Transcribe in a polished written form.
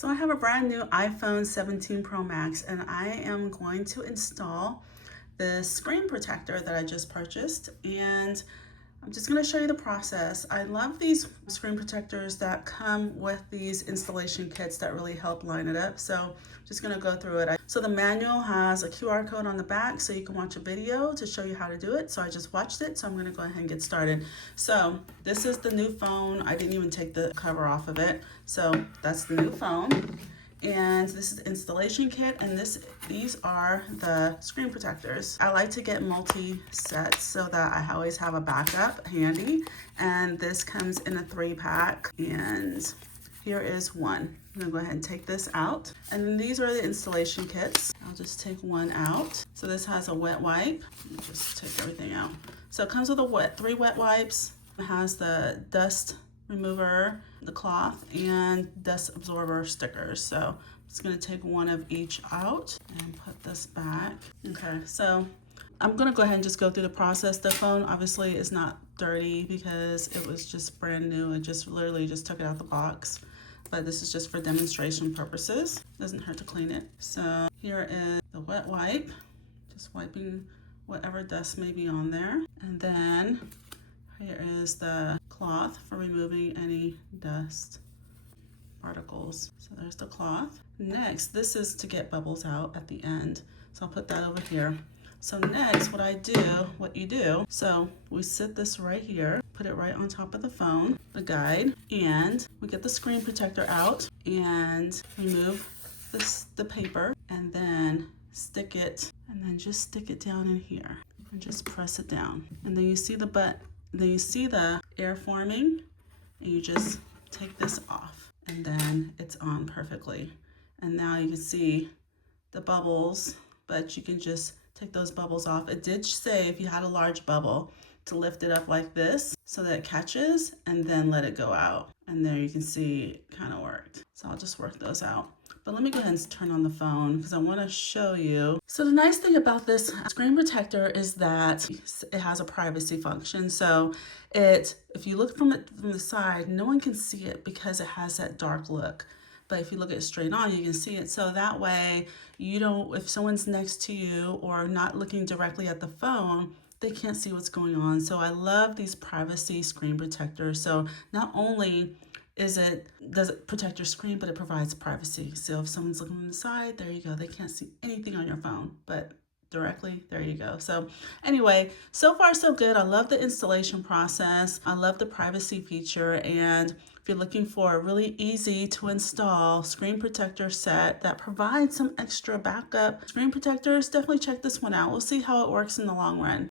So I have a brand new iPhone 17 Pro Max and I am going to install the screen protector that I just purchased, and I'm just going to show you the process. I love these screen protectors that come with these installation kits that really help line it up. So I'm just going to go through it. So the manual has a QR code on the back so you can watch a video to show you how to do it. So I just watched it, so I'm going to go ahead and get started. So this is the new phone. I didn't even take the cover off of it. So that's the new phone. And this is the installation kit, and these are the screen protectors. I like to get multi-sets so that I always have a backup handy, and this comes in a 3-pack, and here is one. I'm gonna go ahead and take this out, and then these are the installation kits. I'll just take one out. So this has a wet wipe. Just take everything out. So it comes with a 3 wet wipes. It has the dust remover, the cloth, and dust absorber stickers. So I'm just going to take one of each out and put this back. Okay, so I'm going to go ahead and just go through the process. The phone obviously is not dirty because it was just brand new. It just literally just took it out the box, but this is just for demonstration purposes. Doesn't hurt to clean it. So here is the wet wipe, just wiping whatever dust may be on there, and then here is the cloth for removing any dust particles. So there's the cloth. Next, this is to get bubbles out at the end. So I'll put that over here. So next, what you do, so we sit this right here, put it right on top of the phone, the guide, and we get the screen protector out and remove the paper, and then stick it, and then just stick it down in here and just press it down. And then you see the then you see the air forming, and you just take this off, and then it's on perfectly. And now you can see the bubbles, but you can just take those bubbles off. It did say if you had a large bubble to lift it up like this so that it catches and then let it go out. And there you can see it kind of worked. So I'll just work those out. But let me go ahead and turn on the phone because I want to show you. So the nice thing about this screen protector is that it has a privacy function. So if you look from the side, no one can see it because it has that dark look. But if you look at it straight on, you can see it. So that way, if someone's next to you or not looking directly at the phone, they can't see what's going on. So I love these privacy screen protectors. So not only does it protect your screen, but it provides privacy. So if someone's looking on the side, there you go. They can't see anything on your phone, but directly, there you go. So anyway, so far so good. I love the installation process. I love the privacy feature. And if you're looking for a really easy to install screen protector set that provides some extra backup screen protectors, definitely check this one out. We'll see how it works in the long run.